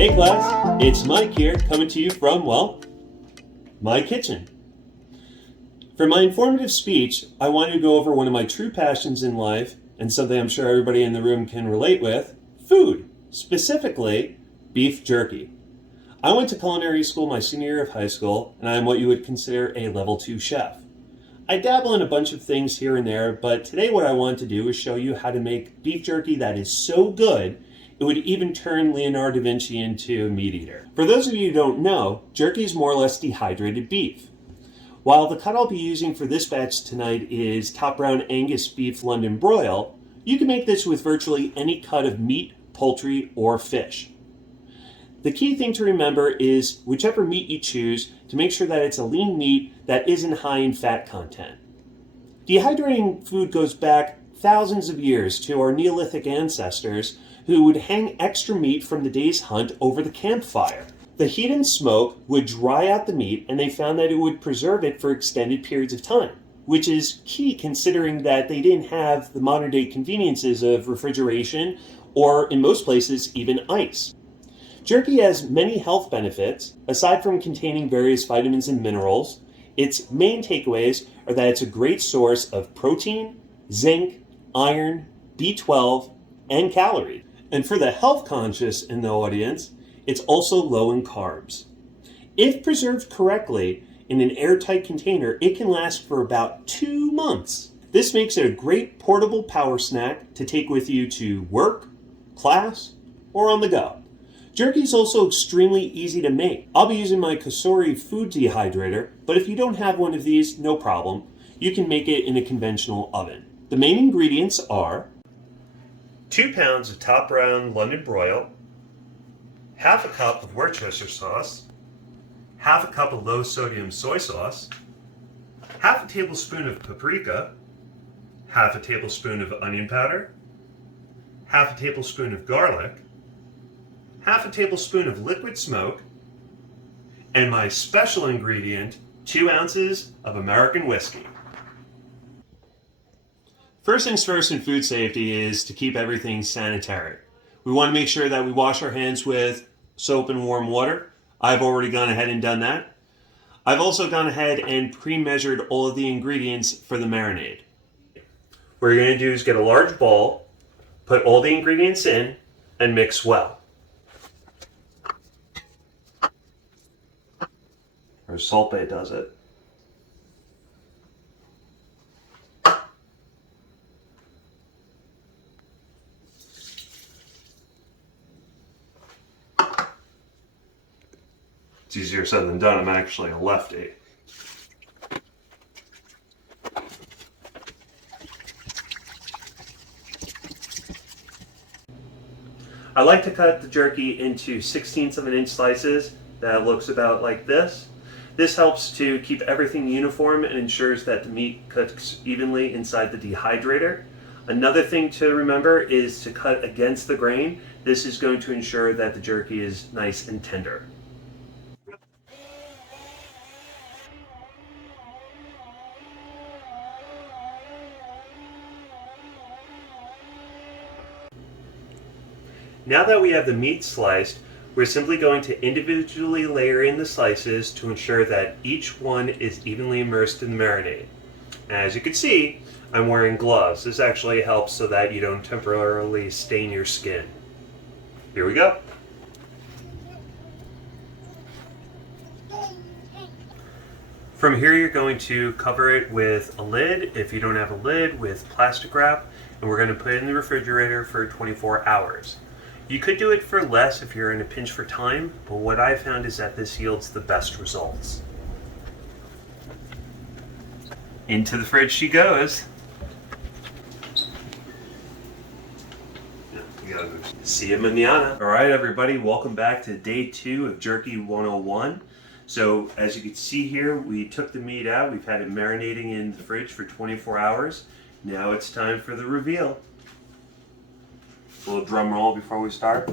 Hey class, it's Mike here, coming to you from, well, my kitchen. For my informative speech, I wanted to go over one of my true passions in life, and something I'm sure everybody in the room can relate with, food, specifically beef jerky. I went to culinary school my senior year of high school, and I am what you would consider a level 2 chef. I dabble in a bunch of things here and there, but today what I want to do is show you how to make beef jerky that is so good it would even turn Leonardo da Vinci into a meat eater. For those of you who don't know, jerky is more or less dehydrated beef. While the cut I'll be using for this batch tonight is top brown Angus beef London broil, you can make this with virtually any cut of meat, poultry, or fish. The key thing to remember is whichever meat you choose to make sure that it's a lean meat that isn't high in fat content. Dehydrating food goes back thousands of years to our Neolithic ancestors who would hang extra meat from the day's hunt over the campfire. The heat and smoke would dry out the meat, and they found that it would preserve it for extended periods of time, which is key considering that they didn't have the modern day conveniences of refrigeration or, in most places, even ice. Jerky has many health benefits. Aside from containing various vitamins and minerals, its main takeaways are that it's a great source of protein, zinc, iron, B12, and calories. And for the health conscious in the audience, it's also low in carbs. If preserved correctly in an airtight container, it can last for about 2 months. This makes it a great portable power snack to take with you to work, class, or on the go. Jerky is also extremely easy to make. I'll be using my Kasori food dehydrator, but if you don't have one of these, no problem. You can make it in a conventional oven. The main ingredients are 2 pounds of top brown London broil, half a cup of Worcestershire sauce, half a cup of low sodium soy sauce, half a tablespoon of paprika, half a tablespoon of onion powder, half a tablespoon of garlic, half a tablespoon of liquid smoke, and my special ingredient, 2 ounces of American whiskey. First things first in food safety is to keep everything sanitary. We want to make sure that we wash our hands with soap and warm water. I've already gone ahead and done that. I've also gone ahead and pre-measured all of the ingredients for the marinade. What you're going to do is get a large bowl, put all the ingredients in, and mix well. Or Salt Bay does it. It's easier said than done. I'm actually a lefty. I like to cut the jerky into 1/16 of an inch slices that looks about like this. This helps to keep everything uniform and ensures that the meat cooks evenly inside the dehydrator. Another thing to remember is to cut against the grain. This is going to ensure that the jerky is nice and tender. Now that we have the meat sliced, we're simply going to individually layer in the slices to ensure that each one is evenly immersed in the marinade. As you can see, I'm wearing gloves. This actually helps so that you don't temporarily stain your skin. Here we go. From here you're going to cover it with a lid, if you don't have a lid, with plastic wrap, and we're going to put it in the refrigerator for 24 hours. You could do it for less if you're in a pinch for time, but what I've found is that this yields the best results. Into the fridge she goes. See you mañana. All right, everybody, welcome back to day 2 of Jerky 101. So as you can see here, we took the meat out. We've had it marinating in the fridge for 24 hours. Now it's time for the reveal. A little drum roll before we start.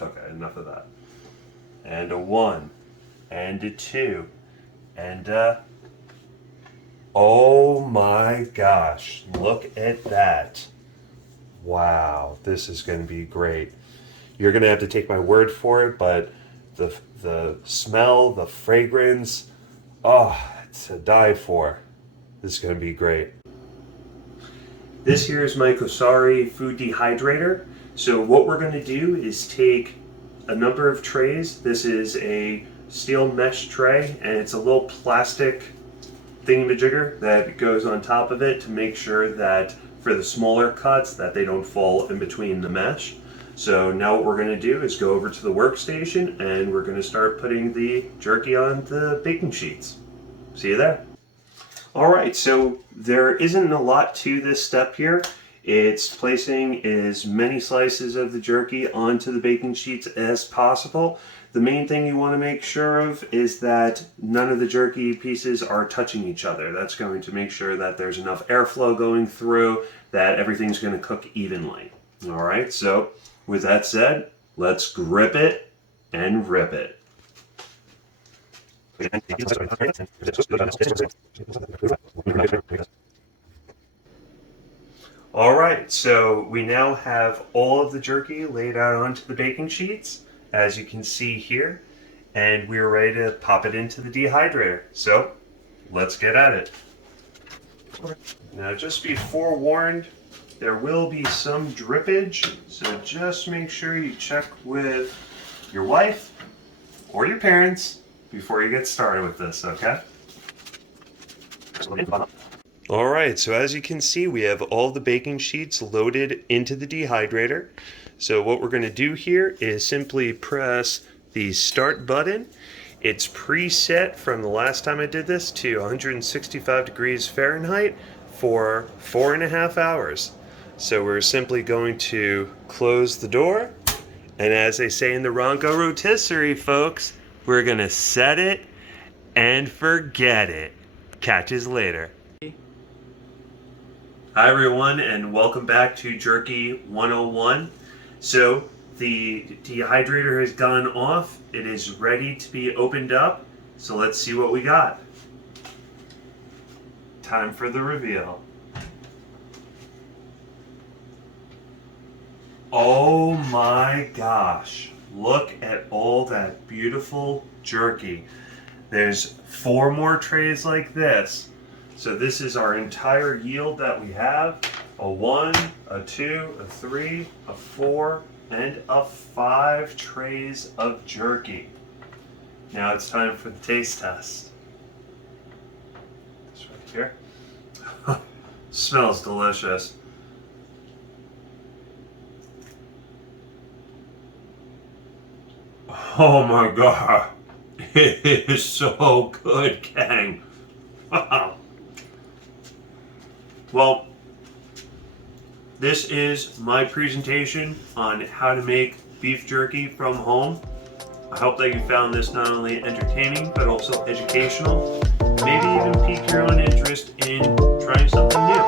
Okay, enough of that. And a 1, and a 2, and a... Oh my gosh, look at that. Wow, this is going to be great. You're gonna have to take my word for it, but the smell, the fragrance, oh, it's to die for. This is gonna be great. This here is my Kosari food dehydrator. So what we're gonna do is take a number of trays. This is a steel mesh tray, and it's a little plastic thingamajigger that goes on top of it to make sure that for the smaller cuts that they don't fall in between the mesh. So now what we're going to do is go over to the workstation and we're going to start putting the jerky on the baking sheets. See you there. Alright, so there isn't a lot to this step here. It's placing as many slices of the jerky onto the baking sheets as possible. The main thing you want to make sure of is that none of the jerky pieces are touching each other. That's going to make sure that there's enough airflow going through, that everything's going to cook evenly. Alright, so with that said, let's grip it and rip it. Alright, so we now have all of the jerky laid out onto the baking sheets, as you can see here, and we're ready to pop it into the dehydrator. So let's get at it. Now just be forewarned, there will be some drippage, so just make sure you check with your wife or your parents before you get started with this, okay? Alright, so as you can see, we have all the baking sheets loaded into the dehydrator. So what we're going to do here is simply press the start button. It's preset from the last time I did this to 165 degrees Fahrenheit for 4.5 hours. So we're simply going to close the door, and as they say in the Ronco rotisserie, folks, we're going to set it and forget it. Catch us later. Hi everyone, and welcome back to Jerky 101. So the dehydrator has gone off. It is ready to be opened up. So let's see what we got. Time for the reveal. Oh my gosh. Look at all that beautiful jerky. There's 4 more trays like this. So this is our entire yield that we have. A 1, a 2, a 3, a 4, and a 5 trays of jerky. Now it's time for the taste test. This right here. Smells delicious. Oh my god. It is so good, gang. Wow. Well, this is my presentation on how to make beef jerky from home. I hope that you found this not only entertaining, but also educational. Maybe even pique your own interest in trying something new.